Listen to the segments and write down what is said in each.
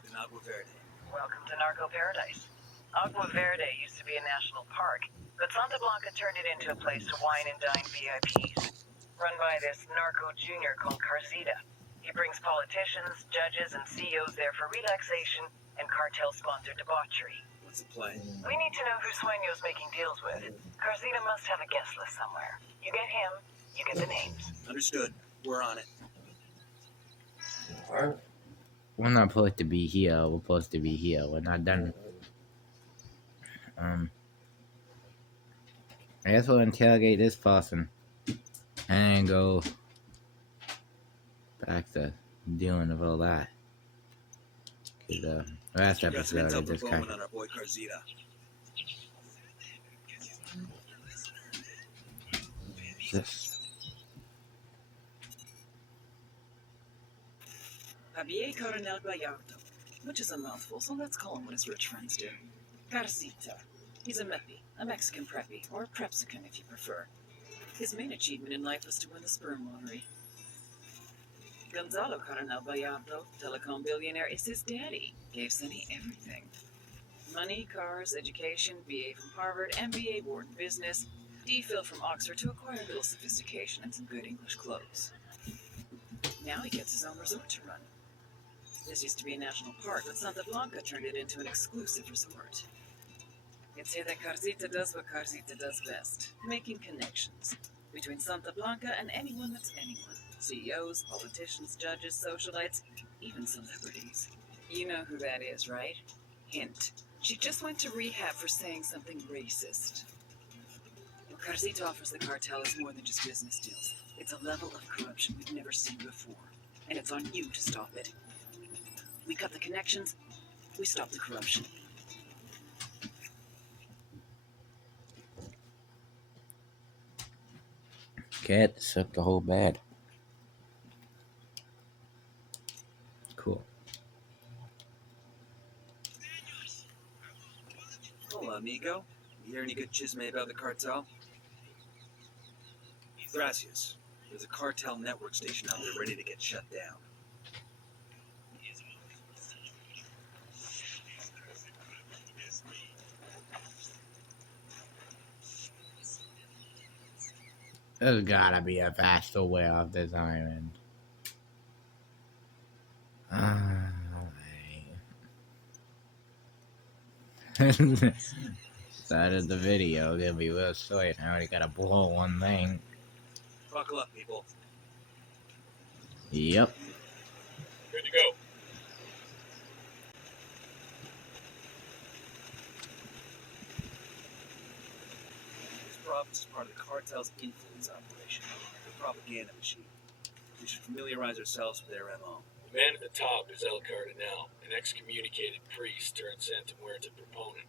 arrived in Agua Verde. Welcome to Narco Paradise. Agua Verde used to be a national park, but Santa Blanca turned it into a place to wine and dine VIPs. Run by this narco junior called Carzita. He brings politicians, judges, and CEOs there for relaxation and cartel-sponsored debauchery. What's the play? We need to know who Sueño's making deals with. Carzita must have a guest list somewhere. You get him, you get the names. Understood. We're on it. We're not supposed to be here. We're supposed to be here. We're not done. I guess we'll interrogate this person and go back to dealing with all that. Cause last We got some episode intel it from just Bowman kind on our boy Carzita. of Javier Coronel Gallardo, which is a mouthful, so let's call him what his rich friends do. Carzita. He's a meppy, a Mexican preppy, or prepsican if you prefer. His main achievement in life was to win the sperm lottery. Gonzalo Coronel Gallardo, telecom billionaire, is his daddy. Gave Sonny everything. Money, cars, education, BA from Harvard, MBA board in business, DPhil from Oxford to acquire a little sophistication and some good English clothes. Now he gets his own resort to run. This used to be a national park, but Santa Blanca turned it into an exclusive resort. It's here that Carzita does what Carzita does best, making connections between Santa Blanca and anyone that's anyone. CEOs, politicians, judges, socialites, even celebrities. You know who that is, right? Hint. She just went to rehab for saying something racist. What Carzita offers the cartel is more than just business deals. It's a level of corruption we've never seen before, and it's on you to stop it. We cut the connections, we stop the corruption. cat suck the whole bad. Cool. Hola, amigo. You hear any good chisme about the cartel? Gracias. There's a cartel network station out there ready to get shut down. There's gotta be a faster way of this island. Started the video, gonna be real short. I already gotta blow one thing. Buckle up, people. Yep. Good to go. This province is part of the cartel's influence operation, the propaganda machine. We should familiarize ourselves with their MO. The man at the top is El Cardinal, an excommunicated priest turned Santa Muerte proponent.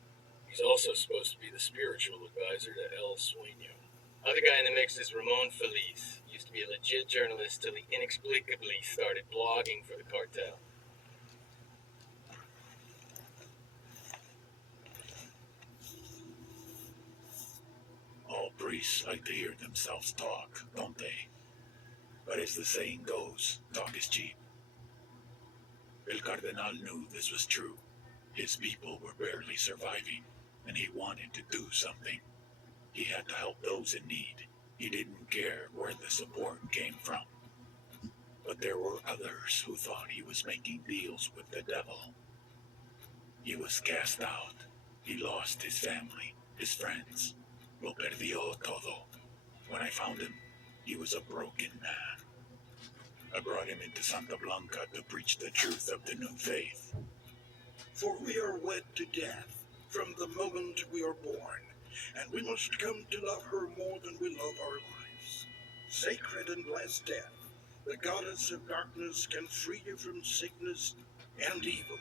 He's also supposed to be the spiritual advisor to El Sueño. Other guy in the mix is Ramon Feliz. Used to be a legit journalist till he inexplicably started blogging for the cartel. All priests like to hear themselves talk, don't they? But as the saying goes, talk is cheap. El Cardenal knew this was true. His people were barely surviving, and he wanted to do something. He had to help those in need. He didn't care where the support came from. But there were others who thought he was making deals with the devil. He was cast out. He lost his family, his friends. Lo perdió todo. When I found him, he was a broken man. I brought him into Santa Blanca to preach the truth of the new faith. For we are wed to death from the moment we are born, and we must come to love her more than we love our lives. Sacred and blessed death, the goddess of darkness can free you from sickness and evil.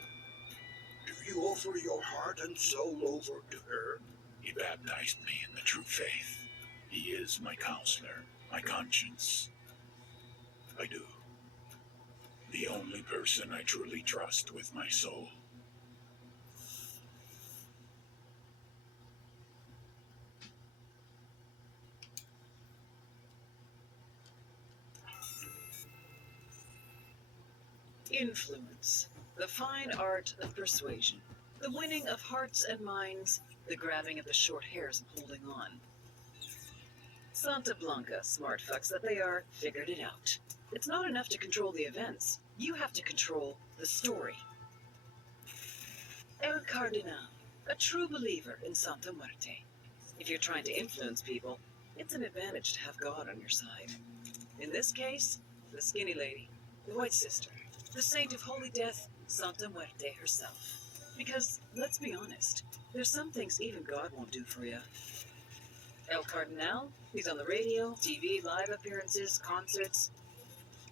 Do you offer your heart and soul over to her? He baptized me in the true faith. He is my counselor, my conscience. I do. The only person I truly trust with my soul. Influence, the fine art of persuasion, the winning of hearts and minds, the grabbing of the short hairs and holding on. Santa Blanca, smart fucks that they are, figured it out. It's not enough to control the events. You have to control the story. El Cardinal, a true believer in Santa Muerte. If you're trying to influence people, it's an advantage to have God on your side. In this case, the skinny lady, the White Sister, the saint of holy death, Santa Muerte herself. Because, let's be honest, there's some things even God won't do for you. El Cardinal, he's on the radio, TV, live appearances, concerts.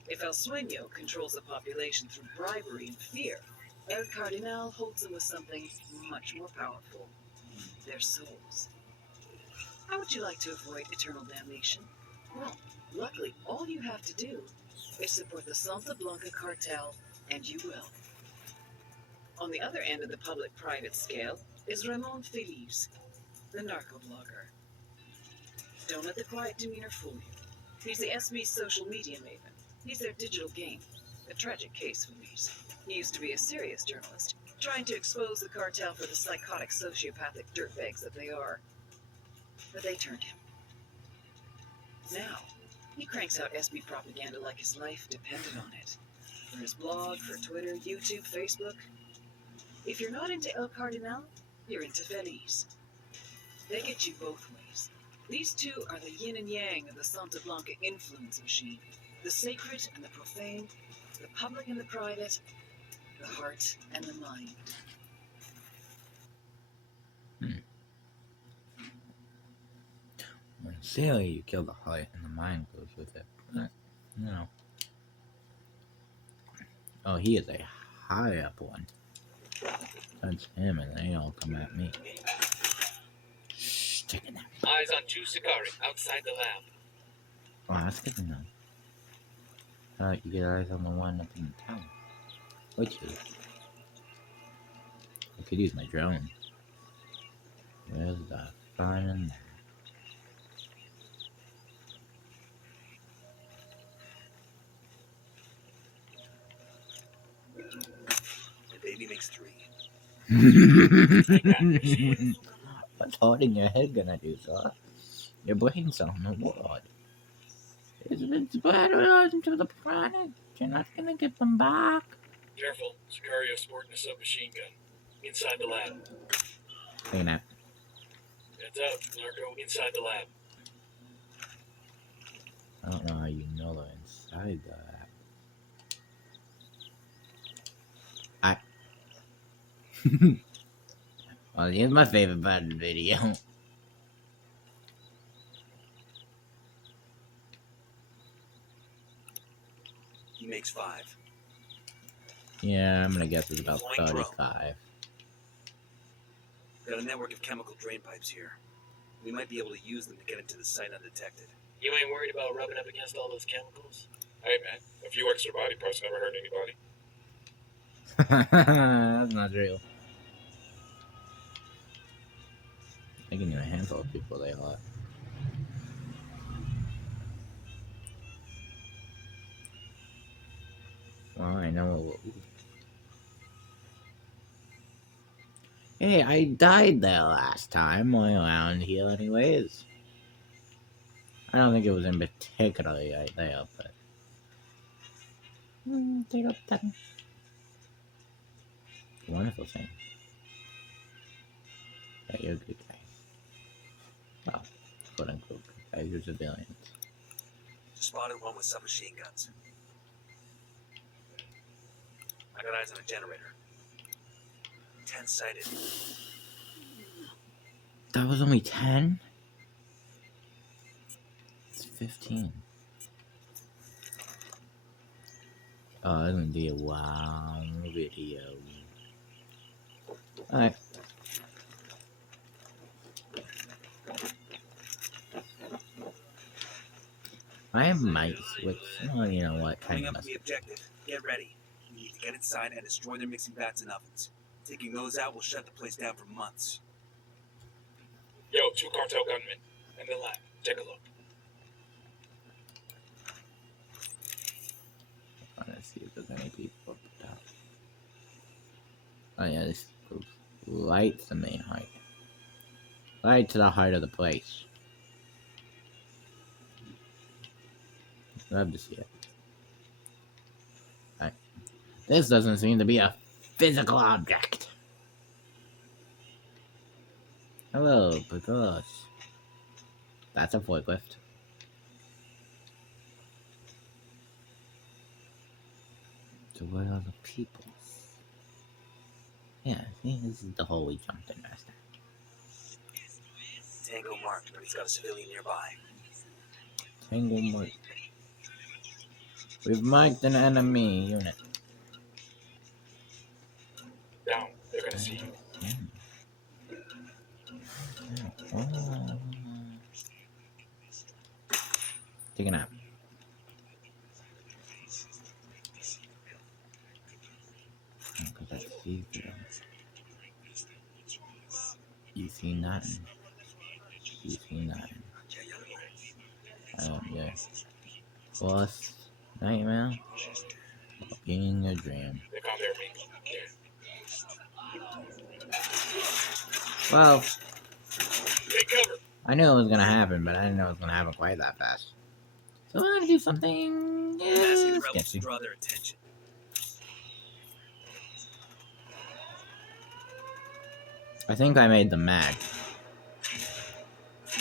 If El Sueño controls the population through bribery and fear, El Cardinal holds them with something much more powerful, their souls. How would you like to avoid eternal damnation? Well, luckily, all you have to do is support the Santa Blanca cartel, and you will. On the other end of the public-private scale is Ramon Feliz, the narco-blogger. Don't let the quiet demeanor fool you. He's the SB's social media maven. He's their digital game. A tragic case, Feliz. He used to be a serious journalist, trying to expose the cartel for the psychotic, sociopathic dirtbags that they are. But they turned him. Now, he cranks out SB propaganda like his life depended on it. For his blog, for Twitter, YouTube, Facebook. If you're not into El Cardinal, you're into Feliz. They get you both ways. These two are the yin and yang of the Santa Blanca influence machine. The sacred and the profane, the public and the private, the heart and the mind. When say you kill the heart and the mind goes with it. But, no. Oh, he is a high up one. That's him, and they all come at me. Shh, taking that. Eyes on two Sicari outside the lab. Oh, that's good to know. You get eyes on the one up in the town. Which is? I could use my drone. Where's the fun in that? The baby makes 3. What's holding your head gonna do, sir? Your brain's on the ward. It's better into the planet. You're not gonna get them back. Careful, Sicario sporting a submachine gun. Inside the lab. Clean that. Heads up, Narco, inside the lab. I don't know how you know they're inside that. Well, here's my favorite part of the video. He makes 5. Yeah, I'm gonna guess it's about Deploying drone. 35. Got a network of chemical drain pipes here. We might be able to use them to get into the site undetected. You ain't worried about rubbing up against all those chemicals? Hey man, a few extra body parts never hurt anybody. That's not true. I can name a handful of people they are. Well, I know. Hey, I died there last time while around here anyways. I don't think it was in particularly right there, but... Wonderful thing. Yeah, you're a good guy. Well, quote unquote good guys, you're civilians. Spotted one with submachine guns. I got eyes on a generator. 10 sighted. That was only 10? It's 15. Oh, it's gonna be a long video. Alright. I might switch. Well, you know what? Coming Kind up of with the objective. Get ready. We need to get inside and destroy their mixing vats and ovens. Taking those out will shut the place down for months. Yo, 2 cartel gunmen. In the lab. Take a look. Let's see if there's any people up top. Oh yeah, this goes right to the main height. Right to the heart of the place. Love to see it. Alright. This doesn't seem to be a physical object. Hello, because that's a forklift. So where are the people? Yeah, see, this is the hole we jumped in last time. Tango marked, but he's got a civilian nearby. Tango marked. We've marked an enemy unit. Down. They're gonna see you. Oh. Take a nap. Because I see them. You see nothing. You see nothing. Yeah. Boss, nightmare. Being a dream. They come there, me. Yeah. Well, Take cover. I knew it was gonna happen, but I didn't know it was gonna happen quite that fast. So I'm gonna do something Asking the rebels to sketchy. draw their attention. I think I made them mad.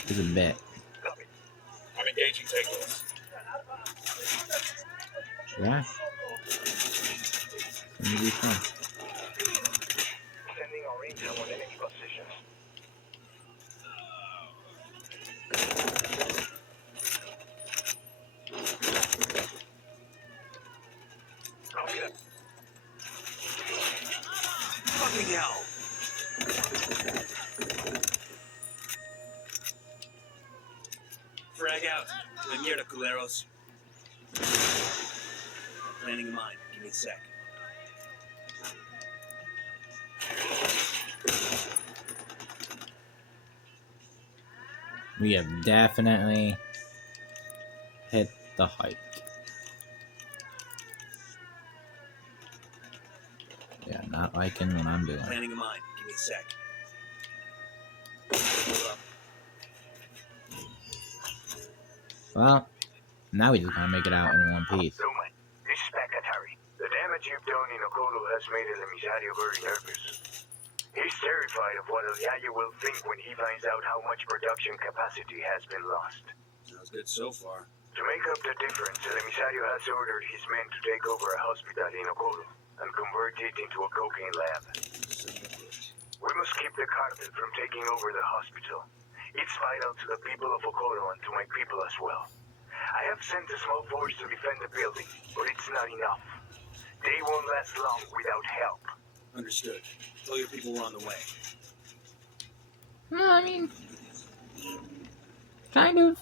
Just a bit. I'm engaging takeaways. Yeah. It's gonna be fun. Sending our intel on enemy positions. Copy that. Fucking hell! Frag out. La mierda, culeros. Planning a mine. Give me a sec. We have definitely hit the height. Yeah, not liking what I'm doing. Planning a mine. Give me a sec. Hold up. Well, now we just gotta make it out in one piece. Lumen, this is Pacatari. The damage you've done in Okolo has made El Emisario very nervous. He's terrified of what El Yayo will think when he finds out how much production capacity has been lost. Sounds good so far. To make up the difference, El Emisario has ordered his men to take over a hospital in Okolo and convert it into a cocaine lab. Son of a bitch. We must keep the cartel from taking over the hospital. It's vital to the people of Okoro and to my people as well. I have sent a small force to defend the building, but it's not enough. They won't last long without help. Understood. Tell your people we're on the way. No, I mean, kind of.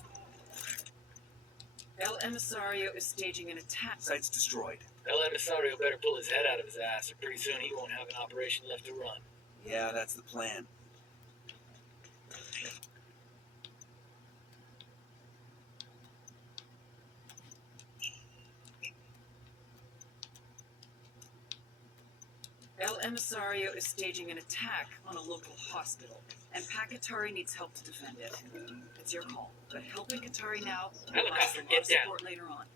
El Emisario is staging an attack. Site's destroyed. El Emisario better pull his head out of his ass, or pretty soon he won't have an operation left to run. Yeah, that's the plan. El Emisario is staging an attack on a local hospital, and Pakatari needs help to defend it. It's your call, but helping Katari now will allow Helicopter, some get down. support later on.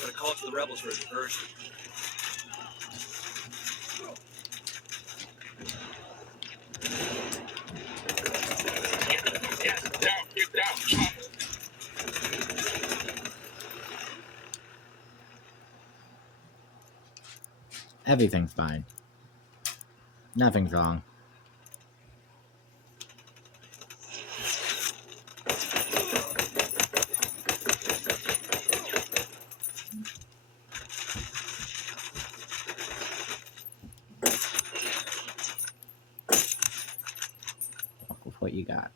Got a call to the rebels for a diversion. Yes, down, get down. Everything's fine. Nothing's wrong. what you got.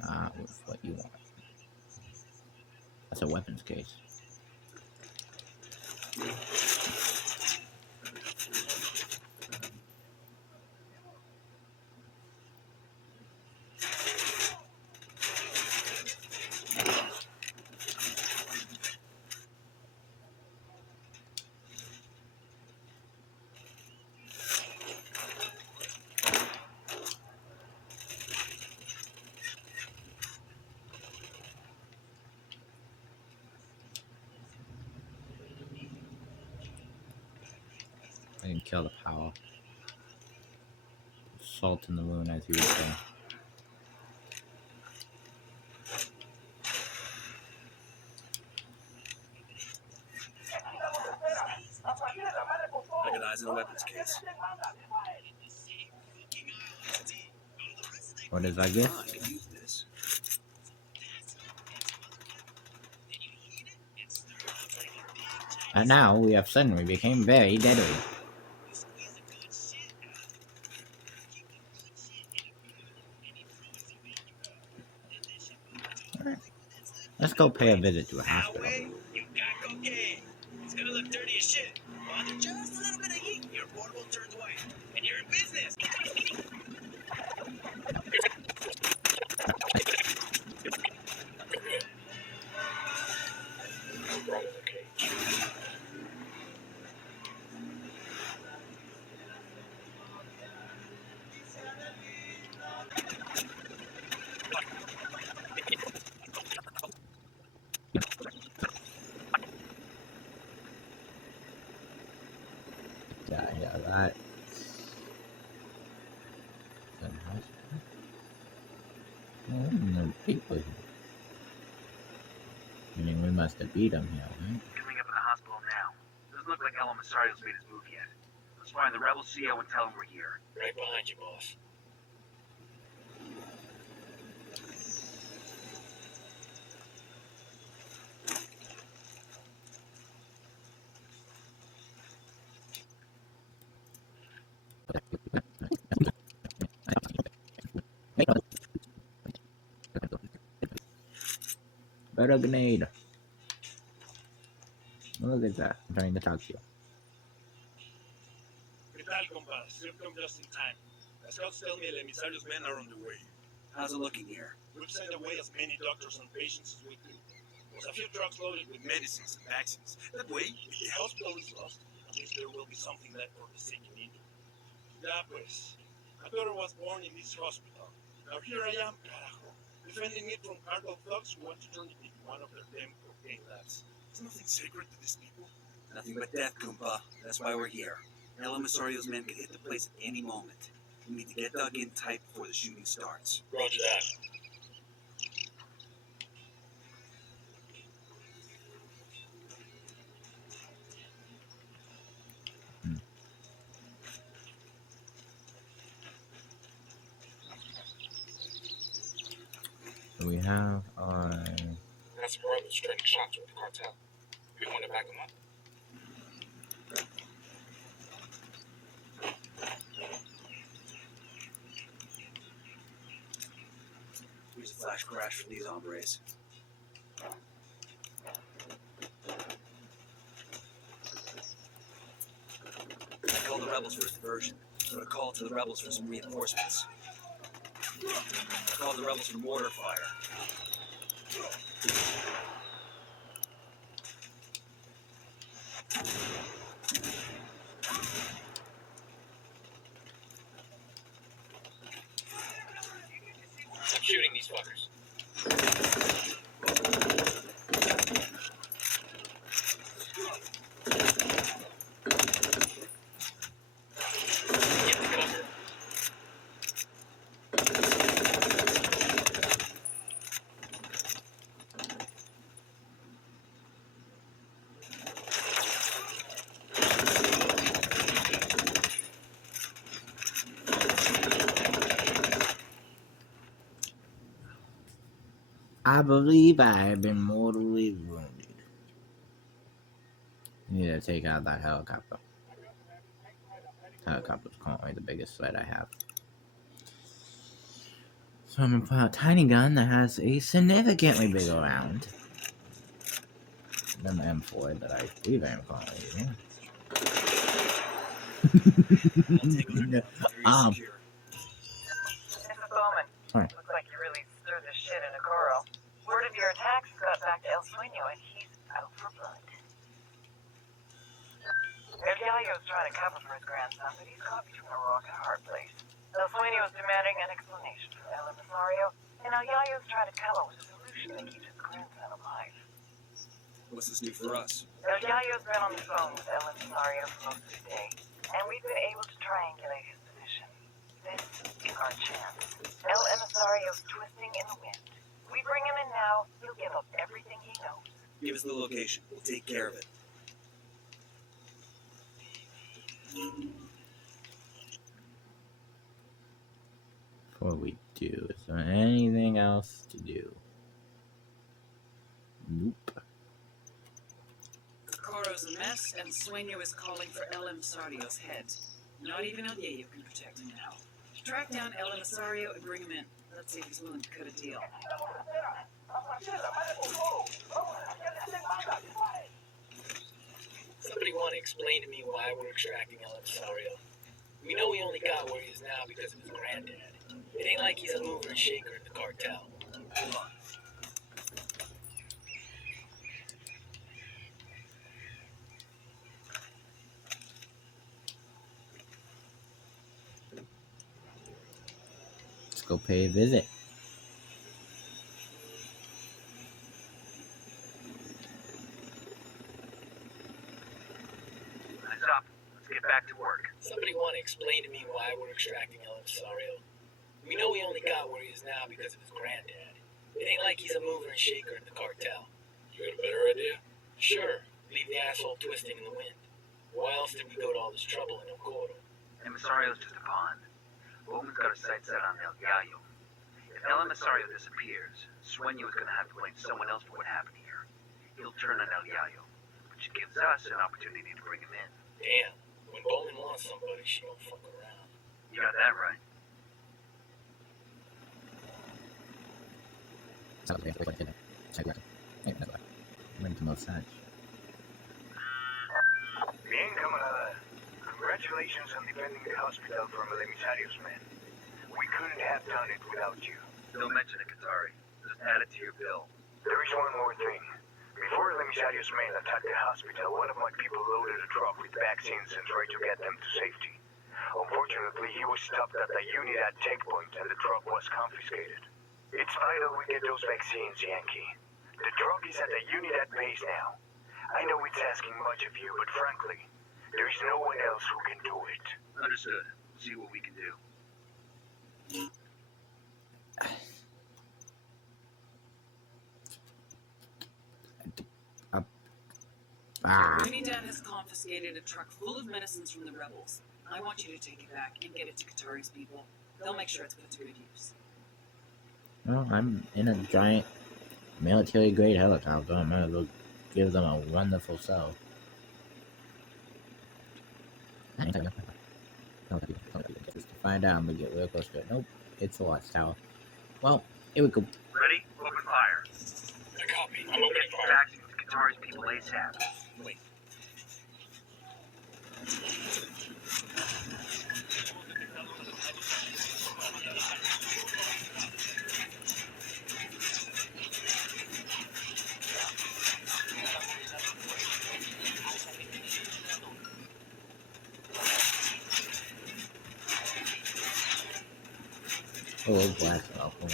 Not with what you want. That's a weapons case. I can kill the power. Salt in the wound, as you would say. I got eyes in the weapons case. What is I get? I could use this. And now we have suddenly became very deadly. Alright. Let's go pay a visit to a hospital. You got cocaine. It's gonna look dirty as shit. Bother just a little bit of heat, your portable turns white. And you're in business. Yeah, that. No people here. Meaning we must have beat them here, right? Coming up in the hospital now. Doesn't look like El Masario's made his move yet. Let's find the rebel CO and tell him we're here. Right behind you, boss. Better grenade. Look at that. I'm trying to talk to you. ¿Qué tal, compas? You've come just in time. The scouts tell me El Emisario's men are on the way. How's it looking here? We've sent away as many doctors and patients as we could. There's a few trucks loaded with medicines and vaccines. That way, if the hospital is lost, at least there will be something left for the sick and injured. Ya pues, my daughter was born in this hospital. Now here I am, carajo, defending it from cartel thugs who want to turn it into one of their damn cocaine labs. Is nothing sacred to these people? Nothing but death, Goomba. That's why we're here. El Masario's men could hit the place at any moment. We need to get dug in tight before the shooting starts. Roger that. So we have That's brothers trading shots with the cartel. We want to back them up. Here's a flash crash for these hombres. I called the rebels for a diversion, so I called to the rebels for some reinforcements. I called the rebels for mortar fire. I'm shooting these fuckers. Get the cover. I believe I have been mortally wounded. Need to take out that helicopter. Helicopter's currently the biggest threat I have. So I'm gonna put out a tiny gun that has a significantly bigger round than the M4 that I believe I am currently using. I'll take a look. Very secure. This is Bowman. Sorry. Looks like you really stirred the shit in Okoro. Word of your attacks got back to El Sueño, and he's out for blood. El Yayo's trying to cover for his grandson, but he's caught between a rock and a hard place. El Sueño's demanding an explanation from El Emisario, and El Yayo's trying to come up with a solution that keeps his grandson alive. What's this do for us? El Yayo's been on the phone with El Emisario for most of the day, and we've been able to triangulate his position. This is our chance. El Emisario's twisting in the wind. We bring him in now, he'll give up everything he knows. Give us the location. We'll take care of it. Before we do, is there anything else to do? Nope. Kokoro's a mess, and Sueño is calling for El Emisario's head. Not even El Yayo can protect him now. Track down El Emisario and bring him in. Let's see if he's willing to cut a deal. Somebody want to explain to me why we're extracting El Emisario? We know he only got where he is now because of his granddad. It ain't like he's a mover and shaker in the cartel. Hold on. Let's go pay a visit. Eyes up. Let's get back to work. Somebody want to explain to me why we're extracting El Emisario? We know he only got where he is now because of his granddad. It ain't like he's a mover and shaker in the cartel. You got a better idea? Sure. Leave the asshole twisting in the wind. Why else did we go to all this trouble in Okoro? Emisario's just a pawn. Bowman's got a sight set on El Yayo. If El Emisario disappears, Sueño is going to have to blame someone else for what happened here. He'll turn on El Yayo, which gives us an opportunity to bring him in. Damn. When Bowman wants somebody, she don't fuck around. You got that right. Bien, camarada. Congratulations on defending the hospital from El Emisario's men. We couldn't have done it without you. Don't mention it, Katari. Just add it to your bill. There is one more thing. Before El Emisario's men attacked the hospital, one of my people loaded a truck with vaccines and tried to get them to safety. Unfortunately, he was stopped at the Unidad checkpoint and the truck was confiscated. It's vital we get those vaccines, Yankee. The truck is at the Unidad base now. I know it's asking much of you, but frankly, there is no one else who can do it. Understood. See what we can do. Unidad has confiscated a truck full of medicines from the rebels. I want you to take it back and get it to Katari's people. They'll make sure it's put to good use. Well, I'm in a giant military-grade helicopter. I might as well give them a wonderful show. To find out, I'm gonna get real close to it. Nope, it's a watchtower. Well, here we go. Ready? Open fire. I copy. I'm Get opening these fire. vaccines to Katari's people ASAP. Wait. Oh, blast it off. Watch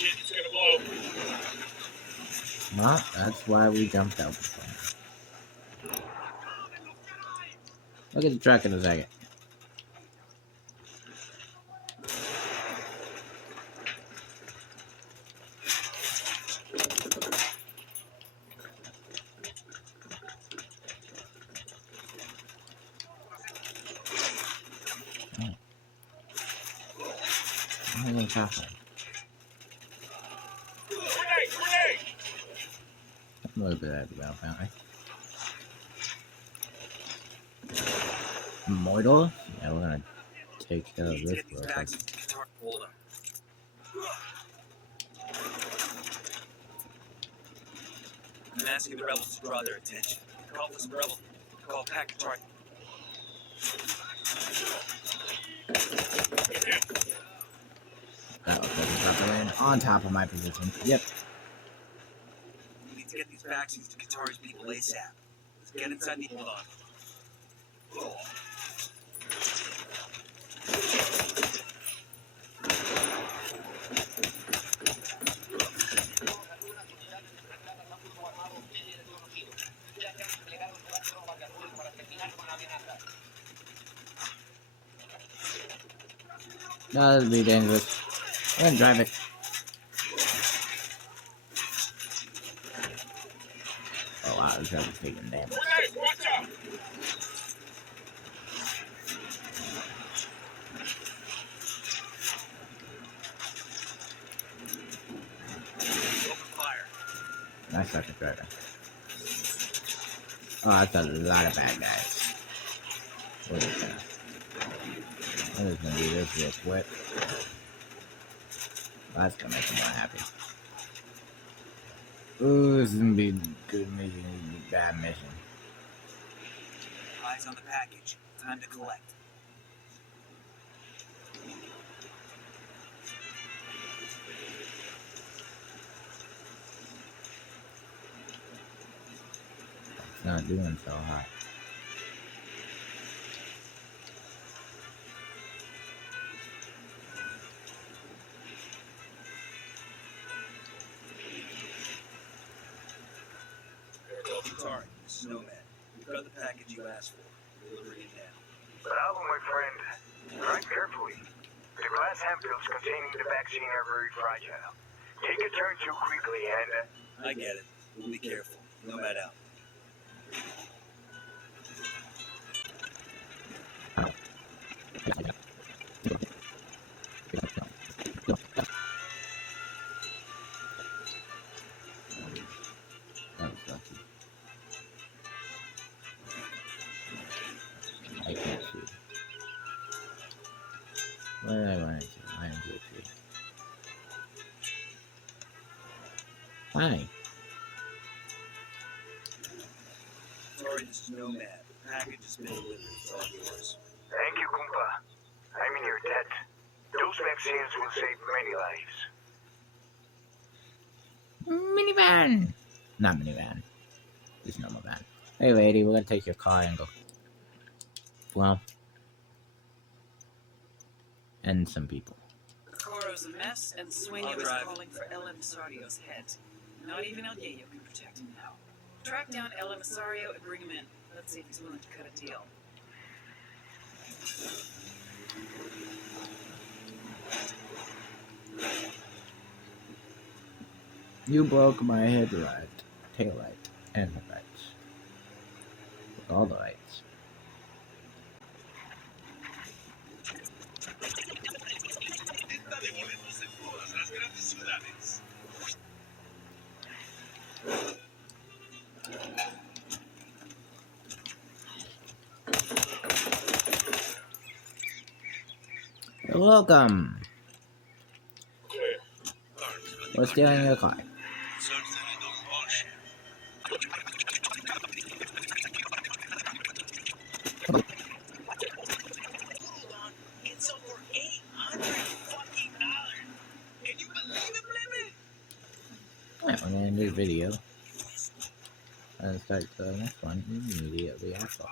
it. It's gonna blow. Well, that's why we jumped out. Look at the truck in a second. What's happening? Grenade! Grenade! A little bit of that apparently. Mortal? Yeah, we're gonna take care of Need to this get these real bags quick. into guitar holder. I'm asking the rebels to draw their attention. Call for some rebels. Call part8. That looks like it's about to land on top of my position. Yep. We need to get these vaccines to Qatari's people ASAP. Let's get inside the hold on. No, that'd be dangerous. Go ahead and drive it. Oh wow, this guy's taking damage. Watch out! Open fire. Nice second driver. Oh, that's a lot of bad guys. What is that? I'm just gonna do this real quick. That's gonna make him more happy. Ooh, this is gonna be a good mission, bad mission. Eyes on the package. Time to collect. It's not doing so hot. Qatari, Snowman. We've got the package you asked for. Delivery it now. Bravo, my friend. Drive carefully. The glass ampoules containing the vaccine are very fragile. Take a turn too quickly and... I get it. We'll be careful. Nomad out. That was lucky. I can't shoot. What did I want to do? I am good too. Hi. Sorry, this is Nomad. The package has been delivered. It's all yours. Thank you, Kumpa. I'm in your debt. Those vaccines will save many lives. Minivan! Not minivan. Just normal van. Hey lady, we're gonna take your car and go. Well. And some people. Coro's a mess, and Sueño is calling for El Emisario's head. Not even El Yayo can protect him now. Track down El Emisario and bring him in. Let's see if he's willing to cut a deal. You broke my headlight, tail light, and headlights. With all the lights. You're welcome. Clear. We're stealing your car. It's over $800 fucking dollars. Can you believe it, baby? Alright, we're gonna end this video. And start the next one immediately after.